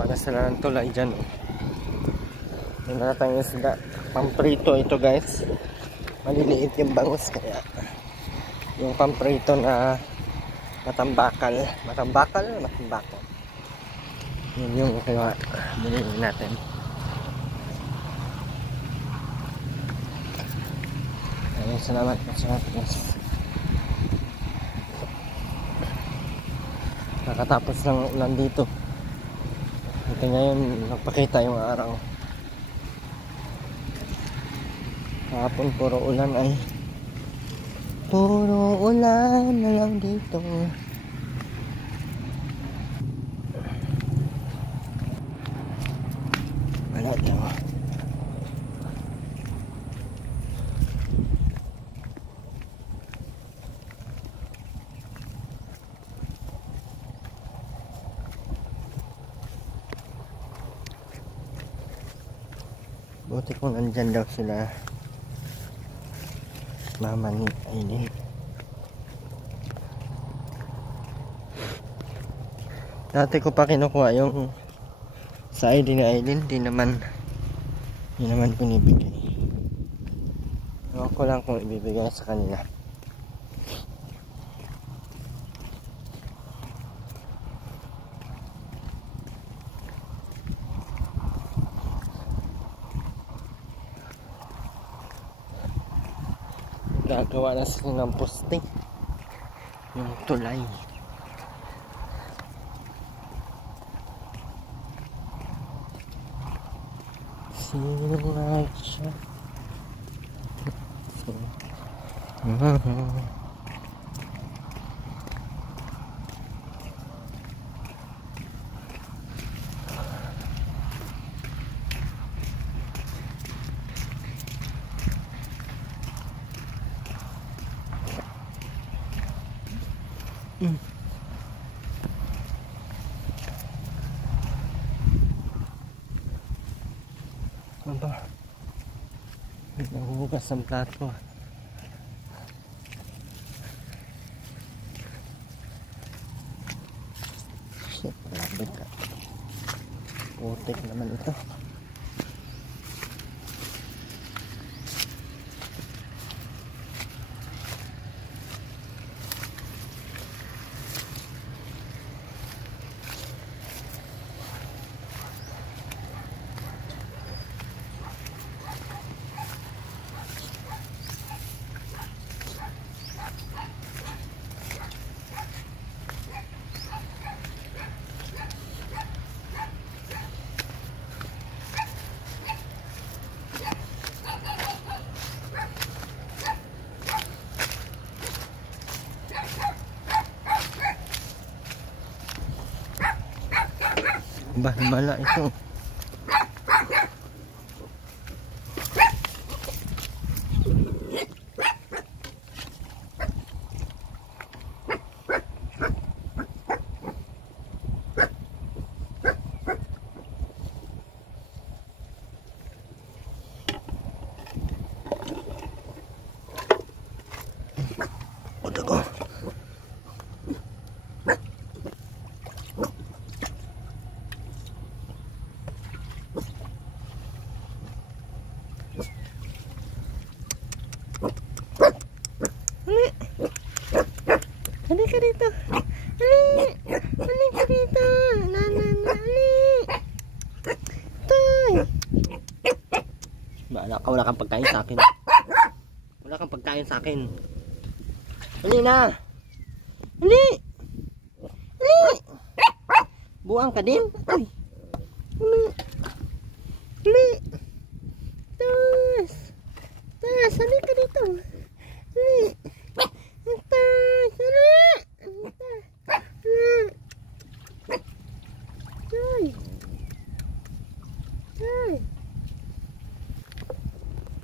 Gawa na sila ng tulay dyan. Yung natang isda. Pamprito ito guys. Maliliit yung bangus kaya yung pamprito na matambakal. Matambakal. Yun yung kaya binili natin. Ayun, salamat po sa guys. Nakatapos ng ulan dito. Ito ngayon nagpakita yung araw. Kahapon puro ulan ay. Puro ulan na lang dito. Wala daw. Buti kung nandyan daw sila mama ni Aileen. Dati ko pa kinukuha yung sa ID ni Aileen, di naman pinibigay. Ewan ko lang kung ibibigay sa kanila. Gagawa na sila ng poste yung tulay. Sila siya. Aba, nahuhugas ang plato. Shit, grabe ka. Putik naman ito. Bahimala ito. Halika dito. Halika dito. Toy. Wala kang pagkain sa akin. Wala kang pagkain sa akin. Hali na. Hali. Buang ka din. Ay. Hali. Tas. Halika dito. Hali.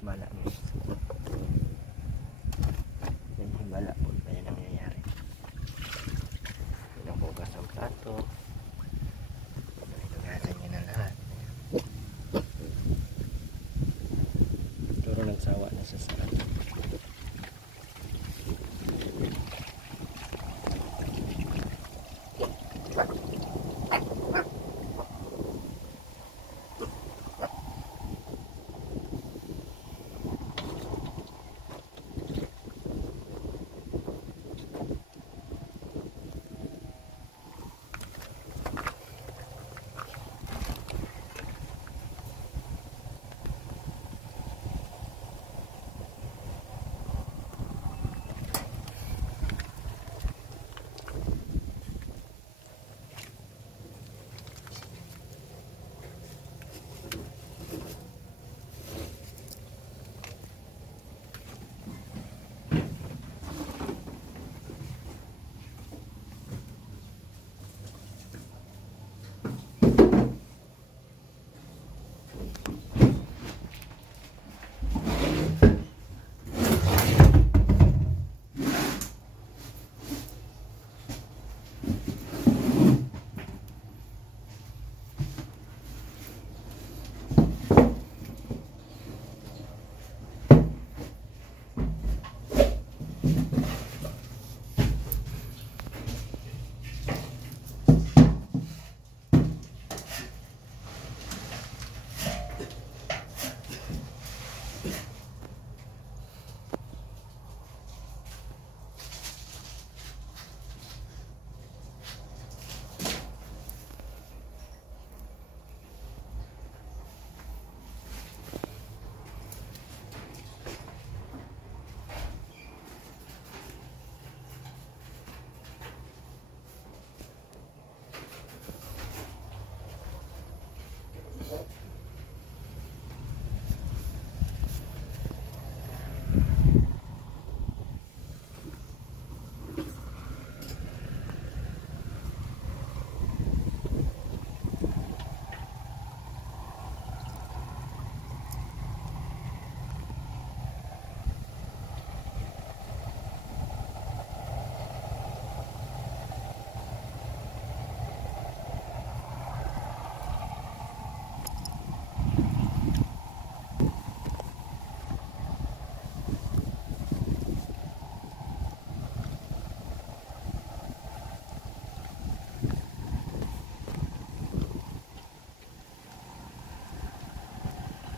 Bala bala po ba yan nangyayari? Pinabugas ang plato. Inugasan niya na lahat.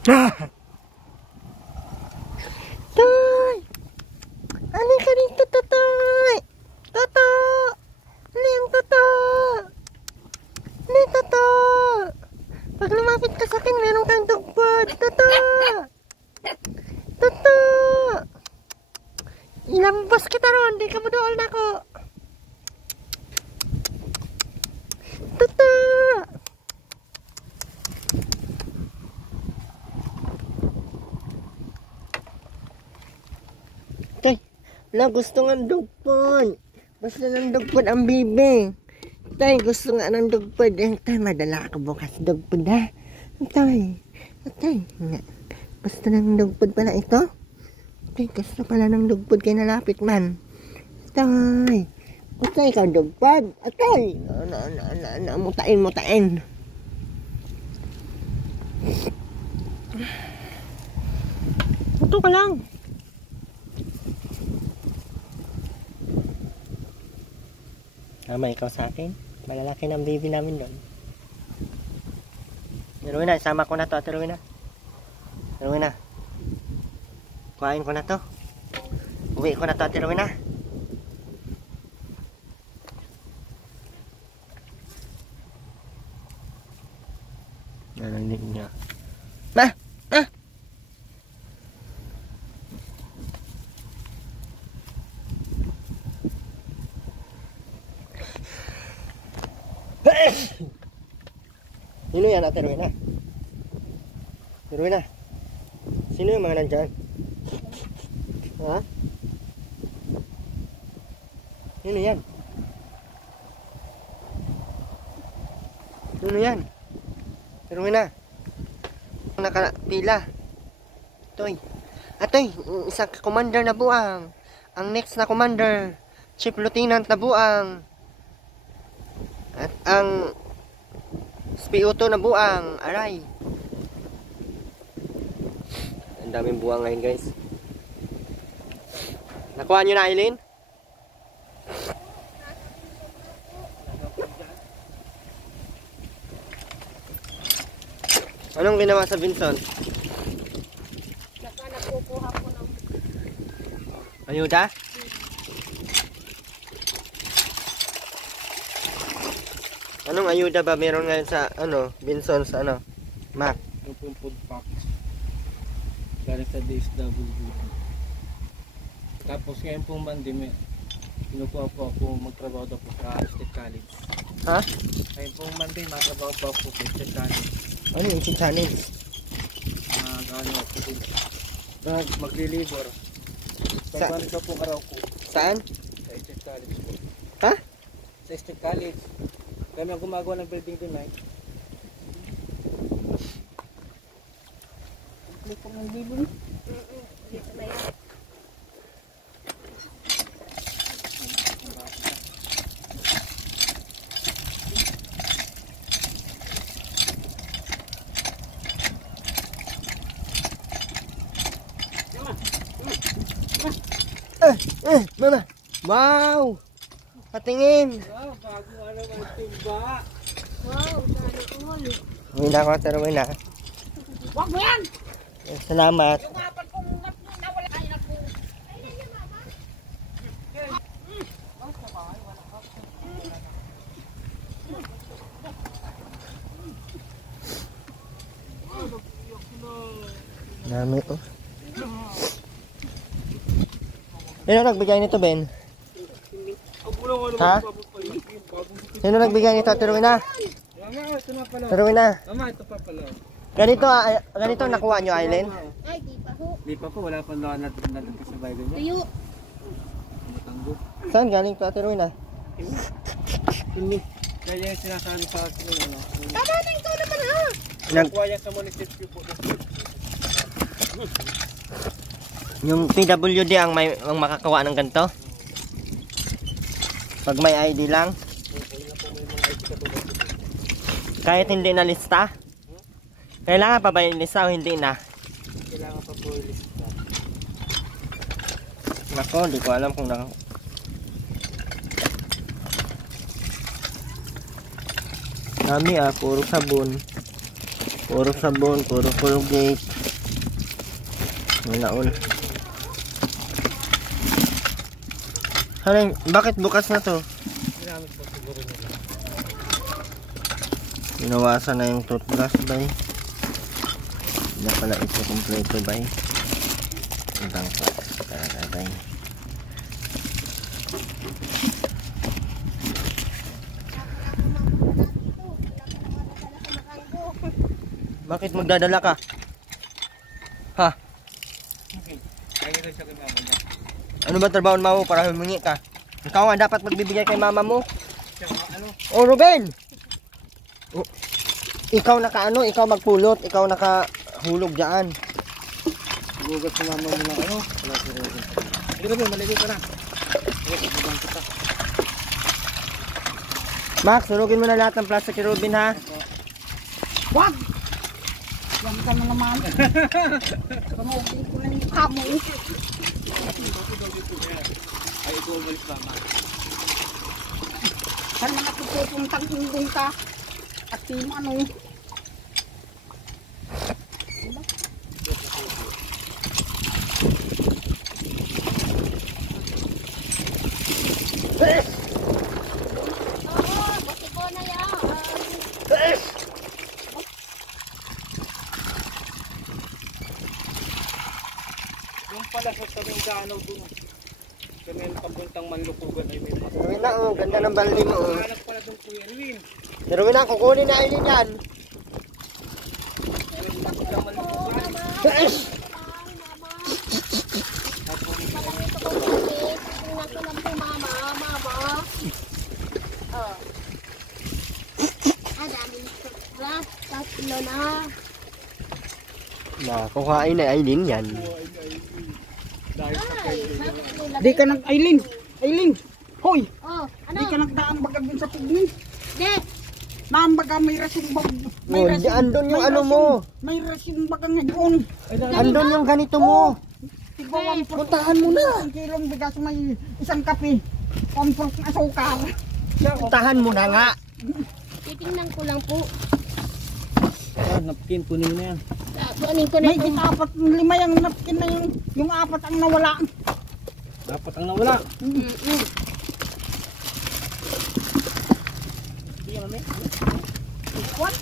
Toy! Ano ka dito, Totoy? Toto! Ano yung Toto? Ano yung Toto? Pag lumapit ka sa akin, meron kang dugpod. Toto! Toto! Ilambos kita ron, di ka madool na ko. Toto! Tay, wala gusto nga dugpod. Basta ng dugpod ang bibi. Tay, gusto nga ng dugpod. Tay, madala ka bukas dugpod ha. Tay, nga. Basta ng dugpod pala ito. Tay, gusto pala ng dugpod kay nalapit man. Tay, gusto ikaw dugpod. Tay, mutain. Ito ka lang. Tama ikaw sa akin. Malalaki ng baby namin doon. Rowena, isama ko na to. Ate Rowena. Rowena. Kuhain ko na to. Uwi ko na to, Ate Rowena. Nalanig niya. Ma! Sino yan, Ate Rowena? Ate Rowena, sino yung mga nandyan? Ha? Sino yan? Sino yan? Ate Rowena, nakapila. Toy. Atoy, isang commander na buang. Ang next na commander, Chief Lieutenant na buang. At ang SPO2 na buang, aray. Ang daming buang ngayon, guys. Nakuha nyo na, Aileen? Anong ginawa sa Vincent? Nagkukuha ko ng ayuda? Anong ayuda ba meron ngayon sa Vincent sa Mac? Yung food packs galing sa DSWD. Tapos ngayon pong Monday pinukuha po ako magtrabaho daw po sa State College. Ha? Ngayon pong Monday magtrabaho po ako sa State College. Ano yung channel? Maglilibor. Pagbalik daw pong araw ko Saan? sa State College po. Ha? Sa State College. Kami ang gumagawa ng building tonight. Hindi ko mang libon. dito na yan. Mama. Wow! Patingin! Wow, bago ang timba. Wow, dali all. Hindi ako taruin na. Wag mo yan! Salamat. Yung apat kong nawala ay naku. Dami oh. Sino nagbigay nito, Ben? Ha? Sino nagbigay nito, Terwina? Terwina. Mama, ito pa pala. Ganito nakuha nyo, Aileen? Ay, di pa ho. Di pa po, wala pang natin sa Bible niya. Tuyo. Matanggo. Saan galing to, Terwina? Hindi. Kaya yung sinasabi sa akin yung Tama na ikaw naman ha. Nakuha yan sa munisipyo po. Yung PWD ang makakawa ng ganito? Pag may ID lang? Kahit hindi na lista? Kailangan pa ba yung lista o hindi na? Kailangan pa po yung lista. Nako, hindi ko alam kung dami puro sabon. Puro sabon, puro Colgate. Nilaon. Haring, bakit bukas na to? Ginamit po siguro nila. Binawasan na yung toothbrush bay. Hindi na pala ito kompleto bay. Ibang pa. Talaga bay. Bakit magdadala ka? Ha? Okay. Kaya rin siya kay mama niya. Ano ba trabaho mo para humingi ka? Ikaw nga dapat magbibigay kay mama mo. Siya ano? Oh, Ruben! Oh, ikaw ikaw magpulot, ikaw nakahulog dyan. Gugat sa mama mo na ano? Wala si Robin. Hindi Robin, maligo ka na. Ibang kita. Max, sunugin mo na lahat ng plastic kay Ruben ha. Wag! Yan ka na naman. Pamugin ko na yung kamo. Ay, ito umalis mama. Saan mga pupuntang indong ka? At yung ano? Bati ko na yan. Yung pala sa tabing ganaw dun. Kami yung papuntang Manlukugan ay may mas. Ruben na, oh, ganda ng balde mo. Oh. Anak pala dun Kuya Erwin. Si Ruben na, kukunin na Aileen yan. Meron papuntang Manlukugan. Tatlo na. Kukain na Aileen yan. Dahil sa kayo. Di ka nag-Aileen. Aileen. Hoy. Oh, ano? Di ka nagdaang baga dun sa pugnin. Di. Naambaga may rason bag. Oh, di andun yung ano mo. May rason baga ngayon. Andun yung ganito mo. Tigawang Puntahan mo na. isang kilong bigas may isang kape. Komport na asukal. Puntahan mo na nga. Titingnan ko lang po. Ah, napkin, kunin na yan. Kunin ko na May ito. apat, lima yung napkin na yung apat ang nawala. Dapat ang nawala. Hindi yan, mami. What?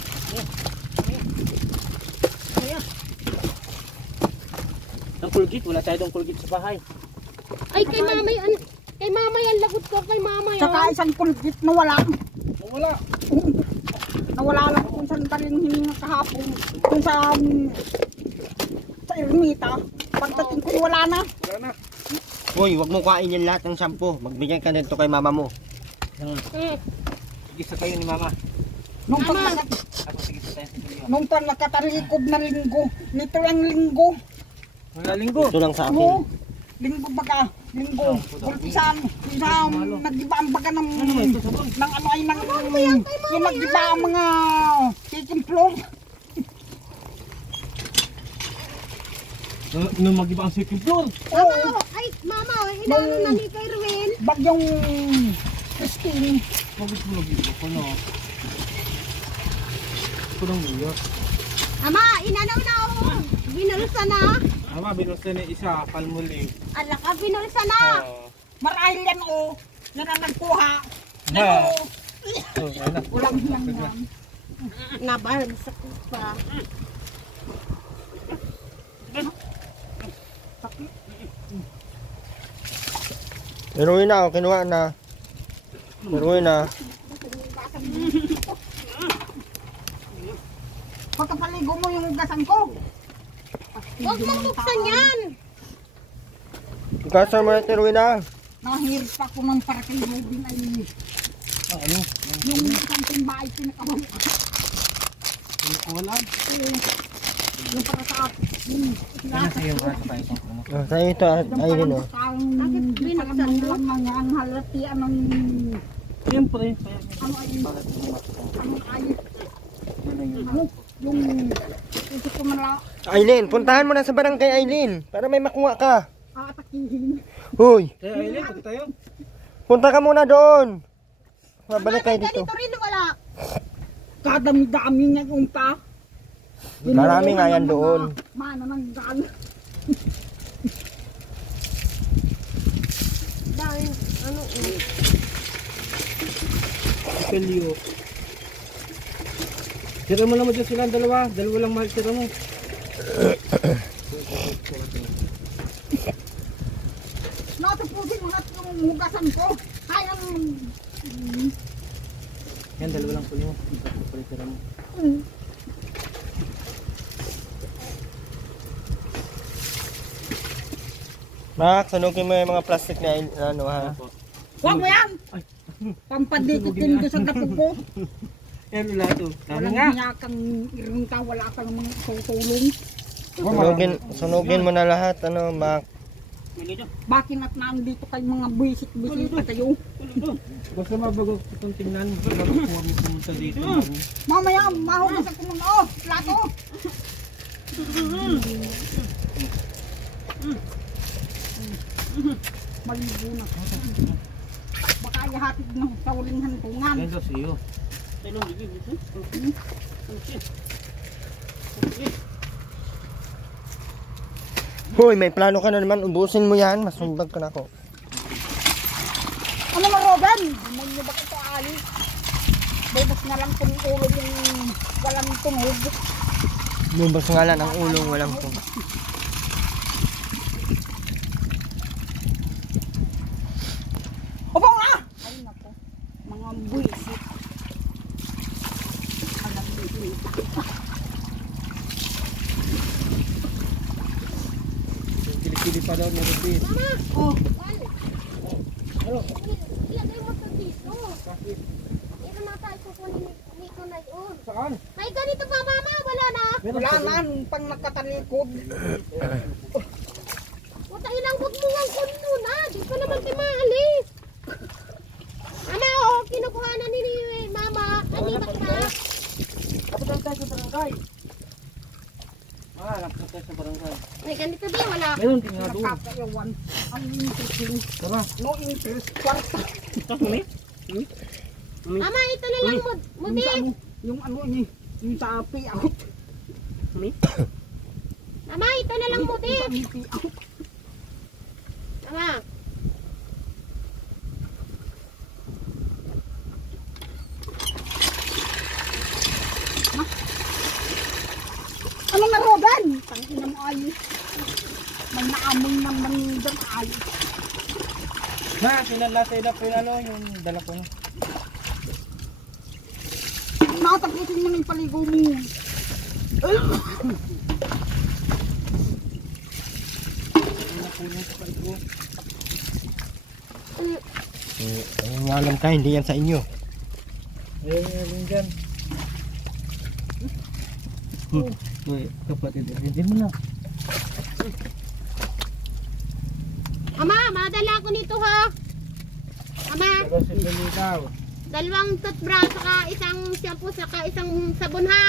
Ang kulgit, wala tayo dong kulgit sa bahay. Ay, kay mama yan. Kay mama yan. Lagot ko kay mama yan. Saka isang kulgit nawala. Wala. Nawala lang kung saan taling hininga kahapon. Kung sa ermita. Pagdating ko wala na. Wala na. Uy, wag mo kainin lahat ng shampoo. Magbigay ka nito kay mama mo. Sige sa kayo ni mama. Nung pag Ako sige sa tayo sa kayo. nung pag nakatalikod na linggo. Nito lang linggo. Wala linggo. Ito lang sa akin. Oo. Linggo baga. Linggo. Isang nag-ibaan baga ng ano ay ng yung nag-iba ang mga chicken floor. Nung mag-iba ang second floor. Oo. Ay, mama. Inaano na ni kay Ruel. Bagyong Christine. Bakit mo nag-iba ko na? Ito lang nila. Ama, inanaw na ako. Binulsa na. Ama, binusta na isa, palmuli. Alak ka, binulsa na. Marahil yan o. Yan ang nagkuha. Ha. Oo. Ulang hiyang yan. Nabaragsak ko pa. Meron na, kinuha na. Meron na. Pagkapaligo mo yung ugasan ko. Huwag mong buksan yan. Ikasar mo na, Ruben na. Nahirip ako ng para kay Robin ay Ano? yung isang timbahay pinakawal. Wala. Yung para sa Kaya sa'yo mga kapay ko. Sa'yo ito, Aileen oh. Bakit binuksan mo? Ang halatian ng Siyempre. ano ay yung ito ko mala Aileen, puntahan mo na sa barangay Aileen. Para may makuha ka. atakihin. Hoy, Kaya Aileen, pati tayo. punta ka muna doon. Mabalik kayo dito. Ganito rin wala. Kadami-dami niya yung pa. Marami nga yan doon. Mana ng gaan. Ay, ano eh. Pelyo. Tira mo naman dyan sila ang dalawa. Dalawa lang mahal tira mo. Natupusin mo natin yung hugasan ko. Kaya Yan, dalawa lang po nyo. Tira mo. Max, sunugin mo yung mga plastic na ano ha. Huwag mo yan! Pampadikitin ko sa gato ko. Yan, wala to. Tama Walang nga. niya kang irunta, wala kang mga tutulong. Sunugin mo na lahat, ano, Max. Bakit at nandito kayo mga bisit-bisit na kayo? Basta mabago itong tingnan. Mabakuha mo pumunta dito. Mamaya, mahugas ako ng plato. Maligo na. Baka ihatid na sa uling hantungan. Yan daw siyo. Hoy, may plano ka na naman. Ubusin mo yan. Masumbag ka na ako. Ano na, Robin? Hindi mo ba ito alis? Bubos na lang kung ulo yung walang tunog. Lubos nga lang ang ulong walang tong. Opo nga! Ay, naku. Mga buwisit. Alam mo ito. Kili-kili pa daw na rin. Oh, Ilagay mo sa piso. Ito na tayo kukunin nito na yun. Saan? Ay, ganito ba mama? Wala na. wala na. Pang nakatalikod. Puta ilang wag mo ang kuno na. Di pa naman tayo maalis. Mama, oh, kinukuha na ni mama. Kanina ka. Kapitan tayo sa barangay. Lakot tayo sa barangay. Ay, ganito ba? Wala. Meron din nga doon. Nakakayawan. Ang interesting. Tara. No interest. Kwarta. Mama, ito na lang mo. Mudi. Yung ano ni, yung sa payout. Mama, ito na lang mudi. Yung sa payout. Mama. Ano na, Robin? Tangin na mo ayos. May naamoy naman dyan ayos. Ha, sinalasa na po yung ano, yung dala ko. Nakatapusin mo na yung paligo mo. Ayun nga alam ka, hindi yan sa inyo. Ayun dyan. Uy, kapatid, hindi mo na. Ama, madala ko nito ha. Ama, Pero si Benitaw. 2 toothbrush, saka isang shampoo, saka isang sabon ha.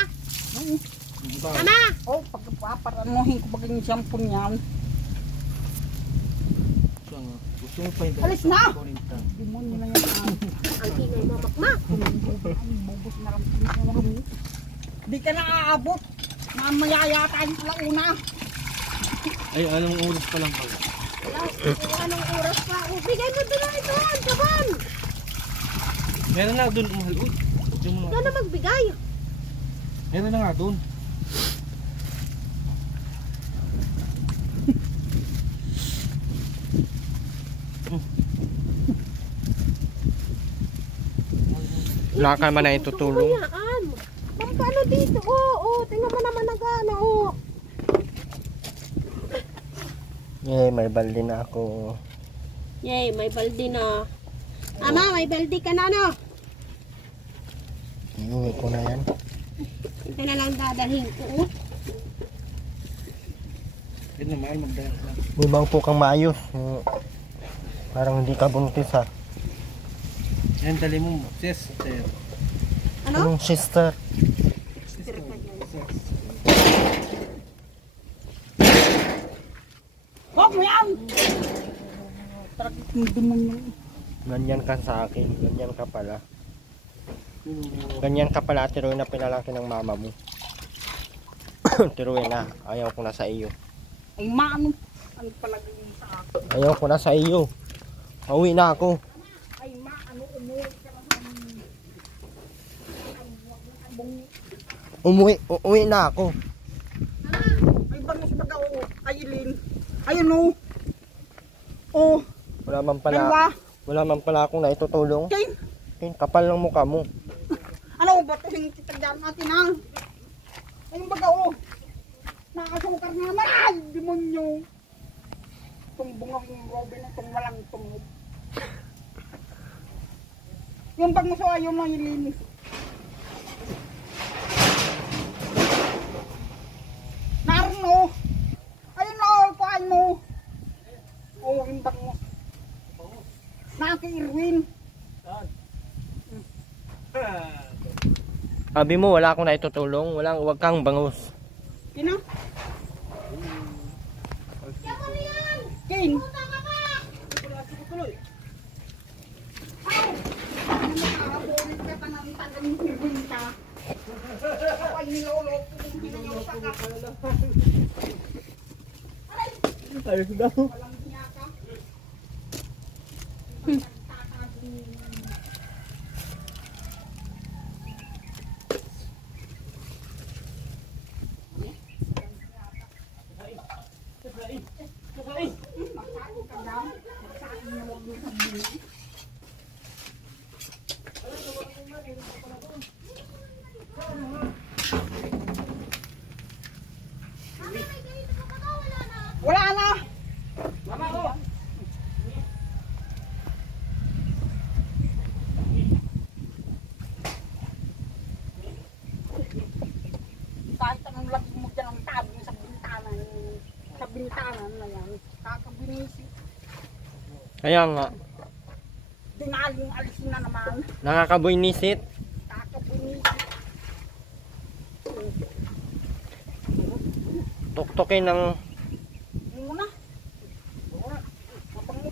Ama, Oh, pagpaparanohin ko bagay yung shampoo niyan. Gusto mo pa yung Alis na! Korinta. Demonyo na yan. ang sino mamakmak. Bubos na lang yung ulo mo. Di ka na aabot. Mamaya yata yung alauna. Ay, anong oras pa lang pala? Anong oras pa? Bigay mo doon ito, ang sabon. Meron na doon, umahal. Uy, diyan mo Ikaw na. na magbigay. Meron na nga doon. Wala ka man na itutulong. Kumayaan. Paano dito? Oo, tingnan mo naman nag-ano. Eh, may balde na ako. Yay, may balde na. Ama, may balde ka na, no? Iuwi ko na yan. Ito na lang dadalhin ko. Yan naman, magdala na. Bubang po kang maayos. Parang hindi ka buntis ha. Yan, dali mo, sis. Sir. Ano? Anong sister? Huwag mo yan! Tarakit ng demonyo. Ganyan ka sa akin. Ganyan ka pala. Ganyan ka pala, Ate Roy, na pinalaki ng mama mo. Ate Roy na, ayaw ko na sa iyo. Ay, maano? Ano palagay yun sa akin? Ayaw ko na sa iyo. Pauwi na ako. Ay, umuwi ka lang. Uuwi na ako. Ay, bangos baga o. Ay, Ilin. Ayun o. Oh. Wala man Dalawa. pala akong naitutulong. King. Kapal ng mukha mo. Ano ba ito yung kitagyan natin ha? Ayun baga o. Nakasukar na naman. Ay, demonyo. Tumbong ang Robin na itong walang tungod. Yung bangos o ayaw mo Ilin. Naroon o. Ayun o, kuhaan mo. Oo, yung bangos. Naki Irwin. Sabi mo wala akong naitutulong. Wag kang bangus. Sino? King. Ayos daw. Wala na. Kahit anong lagi mo dyan ang tabi sa bintanan na yan. Kakabinisi. Kaya nga. Dinaling alisin na naman. Nakakabuinisit. Kakabinisi. Tuktokin ng Muna. Mabango.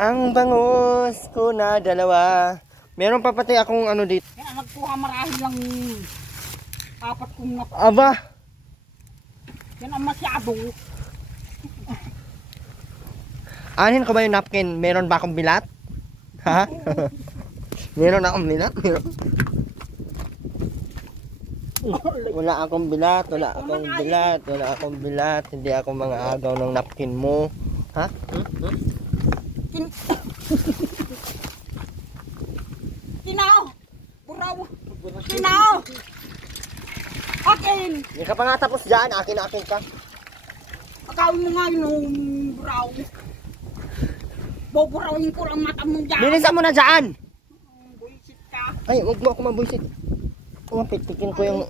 ang bangus ko na dalawa. Meron pa pati akong ano dito. Kaya nagkuha marahil lang 4 kong na. Aba! Yan ang masyado. Anin ko ba yung napkin? Meron ba akong bilat? Ha? Meron akong bilat? Meron. Wala akong bilat. Wala akong bilat. Hindi ako mga agaw ng napkin mo. Ha? Kinaw! Buraw! Kinaw! Akin! Hindi ka pa nga tapos dyan. Akin ka. Akawin mo nga yung buraw. Buburawin ko lang mata mong dyan. Bilisan mo na dyan! Buisit ka. Ay, huwag mo ako mabuisit. Pitpikin ko yung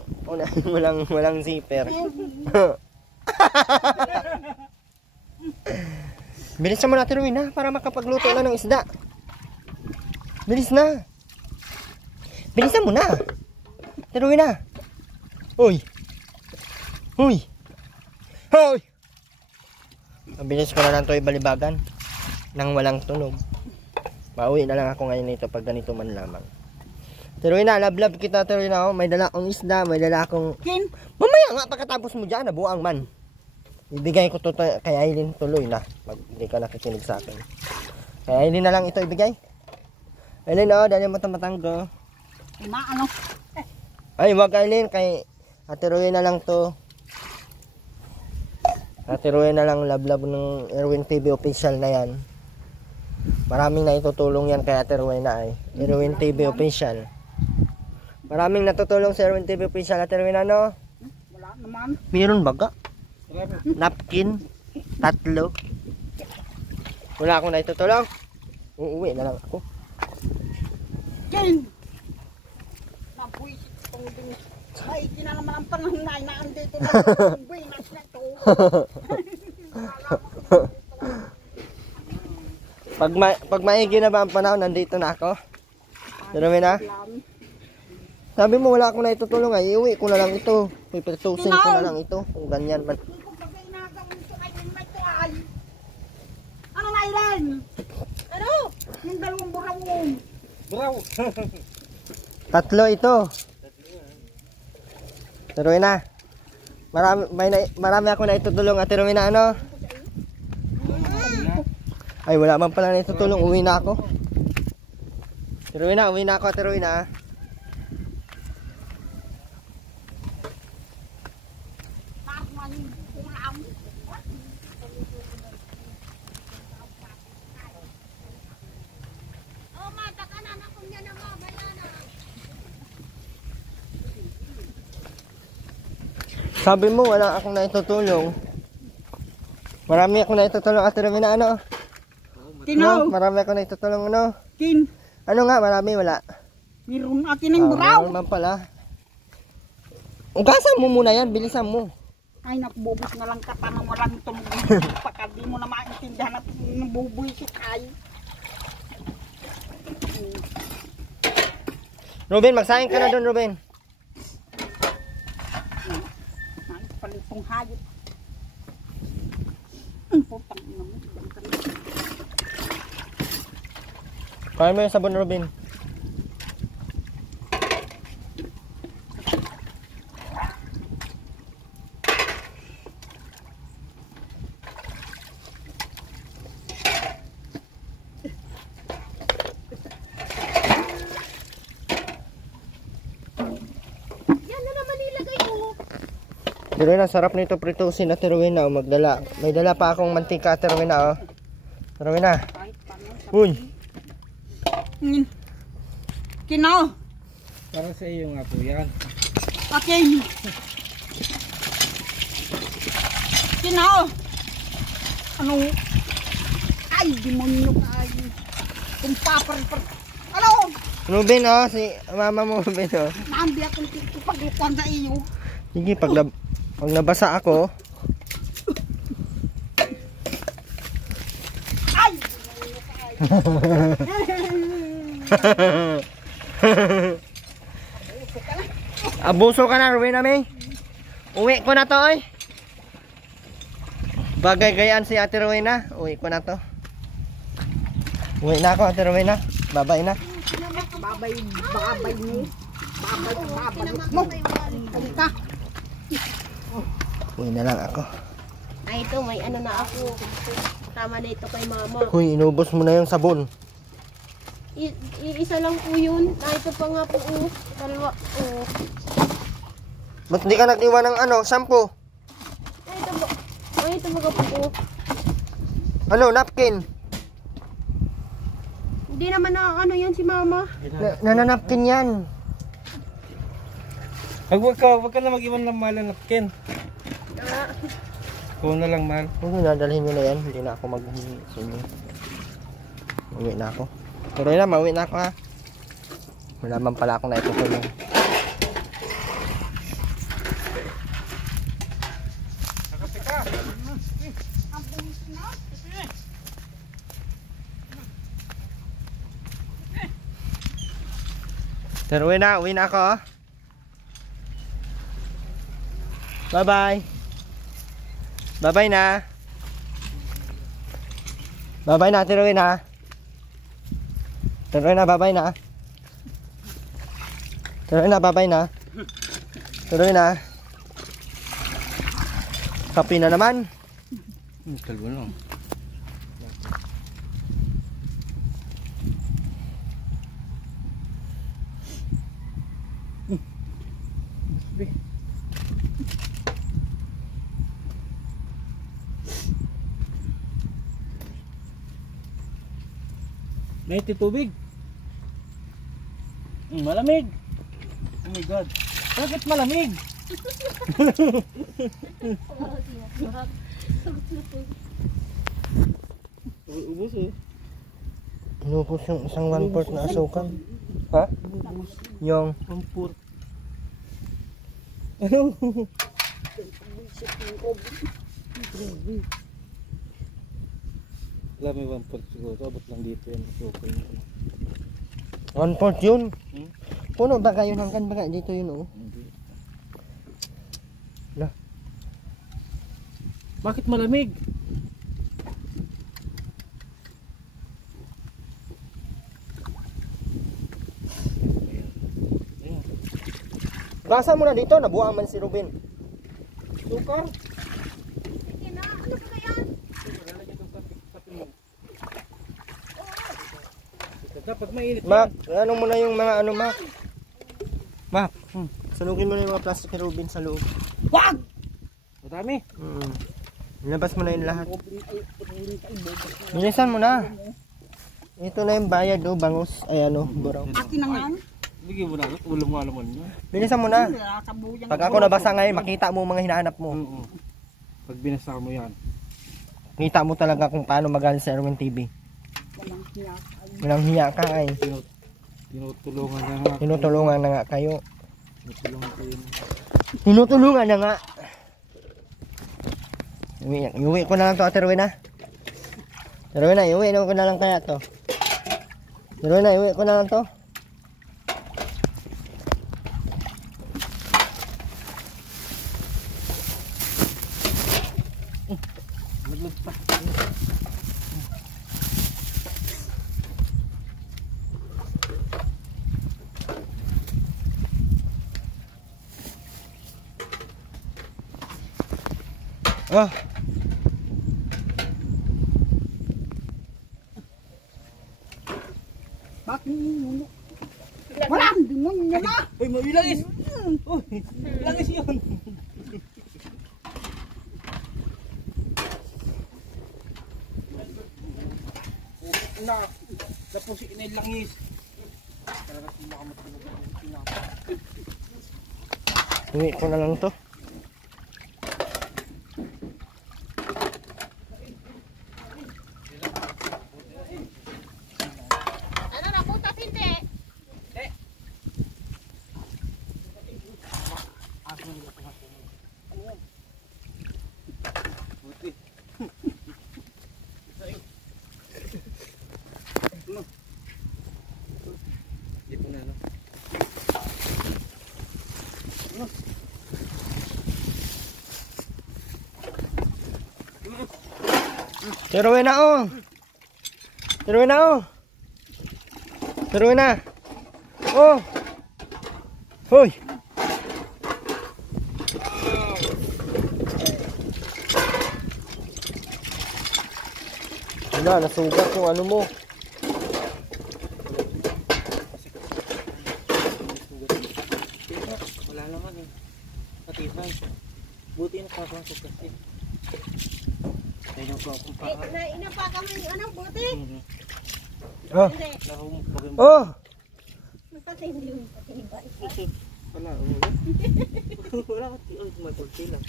walang zipper. Bilisan mo na, Tiruin, ha? Para makapagluto na ng isda. Bilis na. Bilisan mo na. Tiruin na. Uy. Uy. Uy. Bilis ko na lang ito ibalibagan. Nang walang tunog. Pauwi na lang ako ngayon nito pag ganito man lamang. Tiruin na, love kita, Tiruin na. May dala akong isda, may dala akong... Kin? Mamaya nga, pagkatapos mo dyan, nabuang man. Ibigay ko to kay Aileen, tuloy na. Pag hindi ka nakikinig sa akin. Kay Aileen na lang ito ibigay. Aileen, dali mo itong matanggo. Ano? Ay, wag Aileen, kay Atiruin na lang to. Atiruin na lang, love ng Erwin TV official na yan. Maraming naitutulong yan kay Atiruin na ay. Erwin TV official. Maraming natutulong sa Erwin TV official. Atiruin na, no? Wala naman. Meron baga? Napkin? 3? Wala akong naitutulong. Uuwi na lang ako. Kin! Nabuisit itong din. Ay, di na naman ang panahon na inaandito na. Buinas na ito. Pag maigi na ba ang panahon, nandito na ako. Tiruin na? Sabi mo wala akong naitutulong ay iuwi ko na lang ito. Pipirtusin ko na lang ito. Kung ganyan man. Ano na ilan? Ano? Yung 2 buraw. Buraw. 3 ito. Ate Rowena. Marami ako na itutulong, Ate Rowena, ano? Ay, wala man pala na itutulong. Uwi na ako. Ate Rowena, uwi na ako, Ate Rowena. Sabi mo, wala akong naitutulong. Marami akong naitutulong, Ate Rowena, ano? Tinaw. Marami akong naitutulong, ano? Kin. Ano nga, marami, wala. Meron akin ng buraw. Meron man pala. Ugasan mo muna yan, bilisan mo. Ay, nakububos na lang ka pa nang walang tumulong. Pagka di mo na maintindihan at nabubuhay si Kay. Ruben, magsaing ka na doon, Ruben. Ay, palitong hayop. Ang putang ina mo. Kaya mo yung sabon, Ruben. Yan na naman nilagay ko. Pero na, sarap nito pritusin, Ate Rowena. O, magdala. May dala pa akong mantika, Ate Rowena. O. Ate Rowena. Kahit paano. Uy. Kinaw. Para sa iyo nga po yan. Akin. Kinaw. Ano? Ay, demonyo ka. Kung papar-par. Ano? Ruben, o. Si mama mo, Ruben, o. Naambi akong paglukuan sa iyo. Sige, pag nabasa ako. Ay! Abuso ka na, Rowena, May. Uwi ko na to, oy. Bagay gayaan si Ate Rowena. Uwi ko na to. Uwi na ako, Ate Rowena. Babay na. Babay mo. Babay mo. Halika. Uwi na lang ako. Ay, ito, may ano na ako. Tama na ito kay mama. Huy, inubos mo na yung sabon. Isa lang po yun. Ay, ito pa nga po. Dalawa. Ba't di ka nag-iwan ng ano, shampoo? Ay, ito ba? Ay, ito ba po? Ano, napkin? Hindi naman na ano yan si mama. Nananapkin yan. Wag ka na mag-iwan ng mahal na napkin. Kuha na lang mahal. Huwag nadalhin nyo na yan. Hindi na ako maghihingi sa inyo. Uwi na ako. Pero yun na, mauwi na ako, ha. Wala man pala akong naitutulong. Pero uwi na ako, ha. Bye-bye. Bye-bye na. Bye-bye na, Ate Rowena. Ate Rowena, bye-bye na. Ate Rowena, bye-bye na. Ate Rowena. Kapi na naman. Kalbo lang. May tubig. Malamig. Oh my God. Bakit malamig? Ubus eh. Inubos yung isang 1/4 na asukal. Ha? Yung 1/4. Ano? Wala may 1/4 siguro. Abot lang dito yan. 1/4 yun. Hmm? Puno ba kayo hanggang baga dito yun, oh? Hindi. Lah. Bakit malamig? Basa mo na dito, nabuang man si Ruben. Sukar. Sige na, ano ba yan? Lalagyan ko sa kape mo. Dapat mainit. Mak, ano mo na yung mga ano, Mak? Mak, sunugin mo na yung mga plastic ni Ruben sa loob. Wag! Madami. Ilabas mo na yung lahat. Bilisan mo na. Ito na yung bayad, oh, bangus. Ay, ano, buraw. Akin na nga. Bigyan mo na. Ulam nga naman yun. Bilisan mo na. Sa buyang. Pag ako nabasa ngayon, makita mo ang mga hinahanap mo. Oo. Pag binasa mo yan. Kita mo talaga kung paano magaling sa Erwin TV. Walang hiya. Walang hiya ka ay. Tinutulungan na nga. Tinutulungan na nga kayo. Tinutulungan ko yun. Tinutulungan na nga. Iuwi ko na lang to, Ate Rowena. Ate Rowena, iuwi ko na lang kaya to. Ate Rowena, iuwi ko na lang to. Ah. Bakit mo? Wala, hindi mo na. Uy, mabilangis! Uy, langis yun! Na, tapos inilangis. Talaga sila kamatulog. Iuwi ko na lang to. Ano na, butas hindi. Buti. Di po na, no? Ate Rowena, oh. Ate Rowena, oh. Ate Rowena. Oh. Hoy. Wala, nasugat yung ano mo. Wala naman eh. Patibay. Buti na papasok kasi. Kaya po akong paa. Inapakan mo yung anong buti. Oh. Hindi. Laro mo pag Oh. Pati hindi yung patibay. wala. Wala ka. Oh, may kulti lang.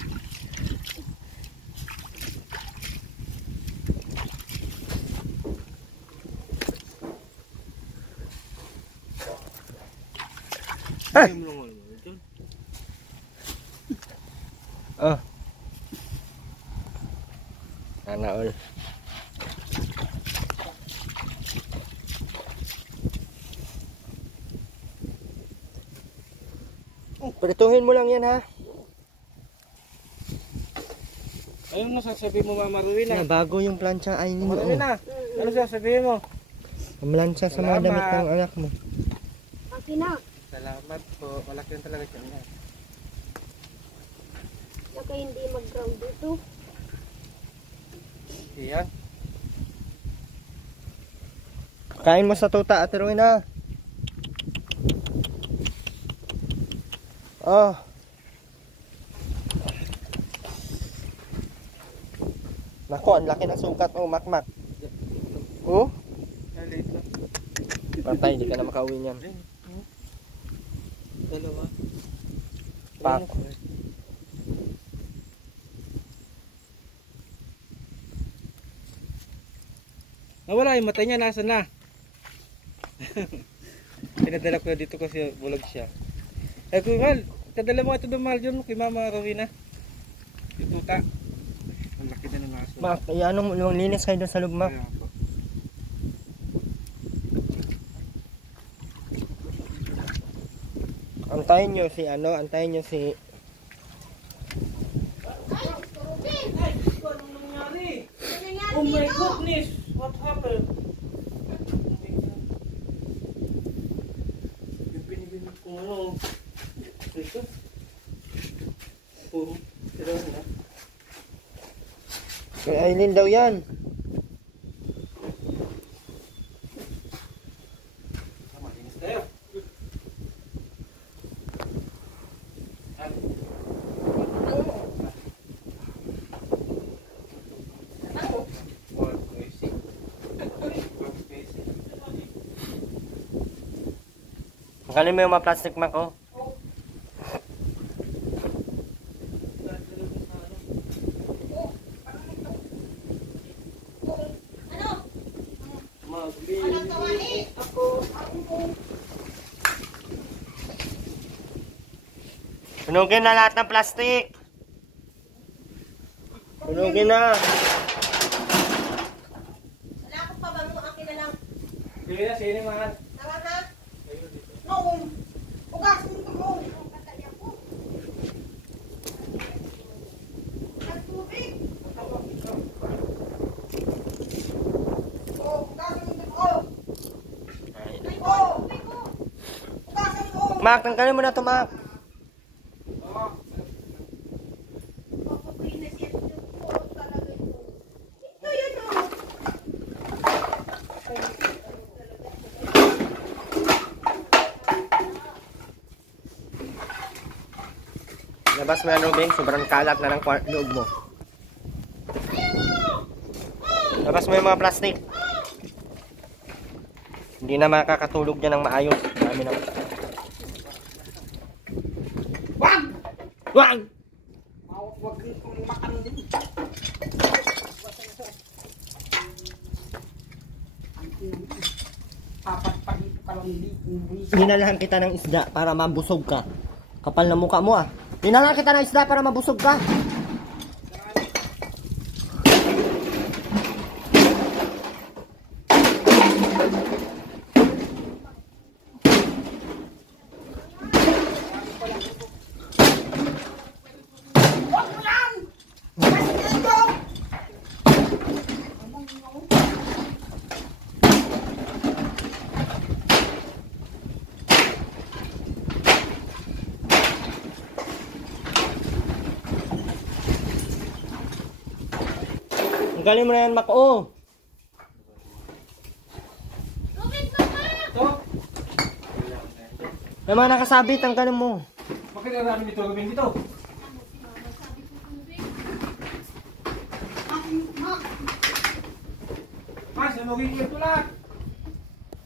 Ah. Ayun mo lang ano dyan. Oh. Sana all. Prituhin mo lang yan, ha. Ayun na sasabihin mo, Mama Rowena. Na, bago yung plancha ay ninyo. Mama Rowena, ano sasabihin mo? Plancha sa mga Salamat. damit ng anak mo. Pati na. Salamat po. Malaki yun talaga siya. Saka hindi mag-ground dito. Iyan. Kain mo sa tuta, Ate Rowena. Oh. Nako, ang laki ng sugat mo, Makmak. Oh? Late na. Patay, di ka na makauwi niyan. Dalawa. Pak. Nawala yung mata niya. Nasaan na? Pinadala ko na dito kasi bulag siya. Eh, Kuya Mal, kadala mo ito doon, Mal, yun kay Mama Rowena. Yung tuta. Ang laki na ng aso. Mak, ano mo, yung linis kayo doon sa loob, Mak. Kaya po. Antayin nyo si ano, antayin nyo si... Oh my goodness! What happened? Yung binibinip ko ano. Teka. Kay Aileen daw yan. Malinis tayo. Tanggalin mo yung mga plastic mak ko. Sunugin na lahat ng plastic. Sunugin na. Wala akong pabango, akin na lang. Sige na, sige na mga. Tawa ha? No, ugas mo ito mo. Nagtubig. Oh, ugas mo ito mo. Oh, ugas mo. Mak, tanggalin mo na ito, Mak. Labas mo yan, Ruben. Sobrang kalat na ng loob mo. Labas mo yung mga plastic. Hindi na makakatulog dyan ng maayos. Marami na. Wag! Wag! Wag kong makan din. Apat pa dito ka lang dito. Dinalahan kita ng isda para mabusog ka. Kapal na mukha mo ah. Dinalahan kita ng isda para mabusog ka. Wag mo lang! Kasi dito! Tanggalin mo na yan, Mak. Oh. Ruben, mama! Ito. May mga nakasabit. Tanggalin mo. Bakit namin dito gawin dito? Mas, sunugin ko ito lahat.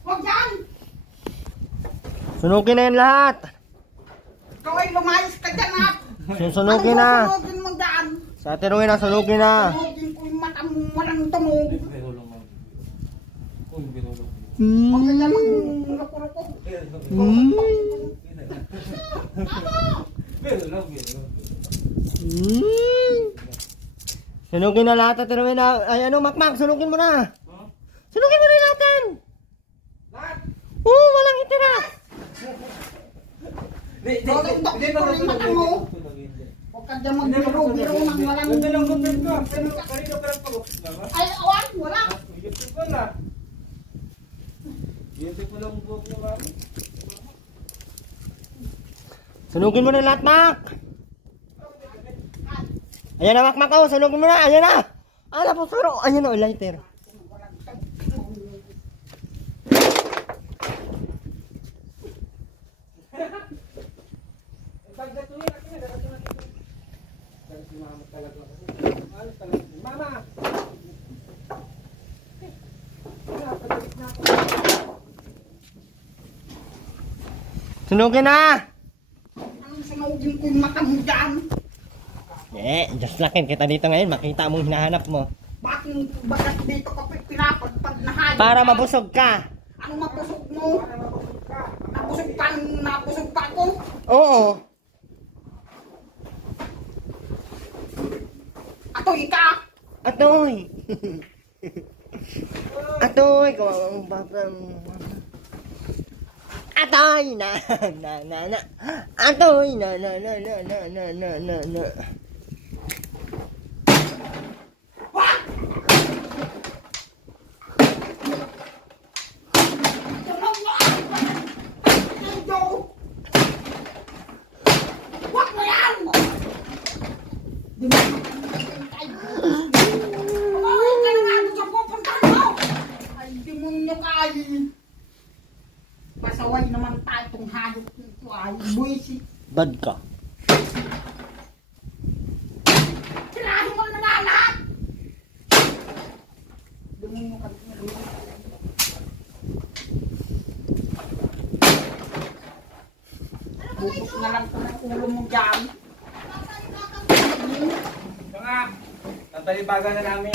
Wag yan! Sunugin na yan lahat. Ikaw ay lumayas ka dyan ha! Sunugin na. Sunugin mo dyan? Sa Ate Rowena, sunugin na. Sunugin ko yung mata mo walang tunog. Pero lang mo. Uy, pero lang. Huwag ka dyan mag-ruko-ruko. Pero lang, pero lang. Sunugin na lahat, Ate Rowena. Ay, ano, Makmak, sunugin mo na. Sunugin mo na lahat yan. Lahat! Oo, walang itira. Hindi ko rin mata mo. Huwag ka dyan magbiro-biro ng walang... Ganda lang content ko. Pero kanino ka lang pag-upos na ba? Ay, awan, wala. YouTube ko na. YouTube ko lang buhok niya ba? Sunugin mo na lahat, Mak. Ayan na, Makmak. Oh, sunugin mo na. Ayan na. Ala po, suro. Ayan na, lighter. Mama! Sunugin na. Anong sunugin ko yung mata mo dyan? Just lakin kita dito ngayon. Makita mong hinahanap mo. Bakit dito ka pinapagpag na hayop? Para mabusog ka. Ano mapusog mo? Napusog pa ako? Oo. Atoy ka? Atoy. Atoy. Kawawang babang. Atoy na. Atoy na. Tunog mo! Nando! Wag mo yan! Di mo ay, kumawin ka na nga doon sa pupuntahan mo. Ay, demonyo ka ay. Pasaway naman tayo itong hayop nito ay. Buwisi. Bad ka. Sirahin mo na nga lahat. Demonyo ka. Bubuk na lang ko ng ulo mo dyan. Mga, tatalibagan na namin.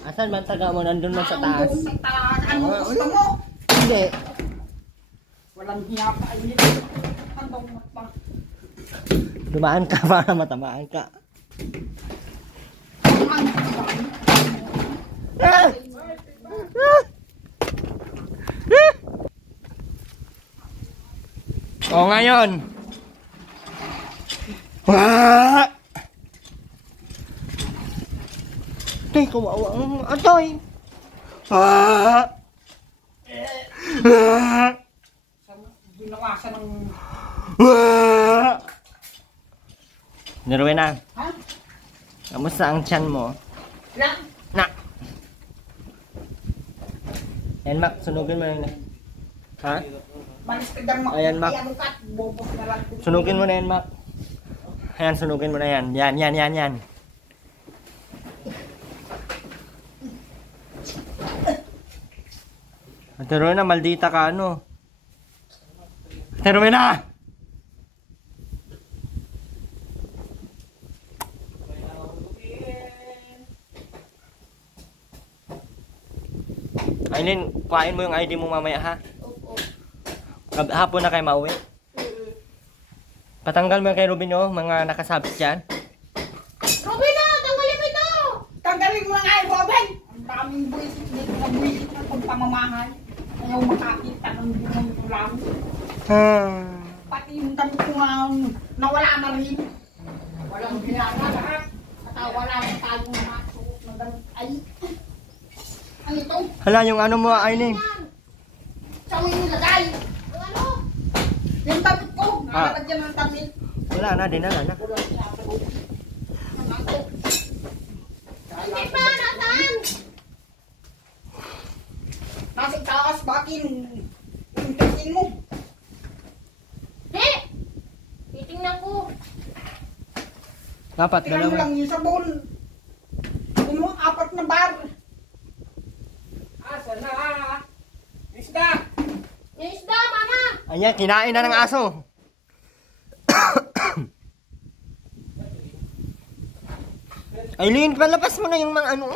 Asan man taga mo? Nandun man sa taas. Nandun sa taas. Ano gusto mo? Hindi. Walang hiya pa. Andong matma. Dumaan ka para matamaan ka. O ngayon. Wah! Tay, kawawa ang atoy. Ah! Ah! Ginawasan ng... Ah! Nirwena, Ha? kamusta ang tiyan mo? Lang? Na! Yan, Mac, sunugin mo na. Ha? Malis ka dyan, Ayan, Mac. Ano ka? Bobos na lang. Sunugin mo na yan, Mac. Ayan, sunugin mo na yan. Yan. Ate Rowena, maldita ka ano? Ate Rowena! Aileen, kuhain mo yung ID mo mamaya ha? Hapon na kayo mauwi. Patanggal mo kay Rubin oh, mga nakasabit dyan. Robin na! Tanggalin mo ito! Tanggalin mo na nga, Robin! Ang daming buwisit dito na buwisit na kung pamamahay. Ayaw makakita ng demonyo lang. Pati yung damit ko nga nawala na rin. Walang ginagawa lahat. At wala na tayong masuot na damit. Ay! Ano ito? Hala, yung ano mo, Aileen. Saan mo nilagay? Ang ano? Yung damit ko. Nakalagyan ng damit. Wala na, dinala na. Wala siya sa loob. Ang ako. Hindi pa! Nasaan? Nasa taas, bakin. Pintasin mo. Hindi! Titingnan ko. Dapat, Tingnan mo dalawa. lang yung sabon. Puno, 4 na bar. Asa na? Isda! Yung isda, mama! Ayan, kinain na ng aso. Aileen, palapas mo na yung mga ano.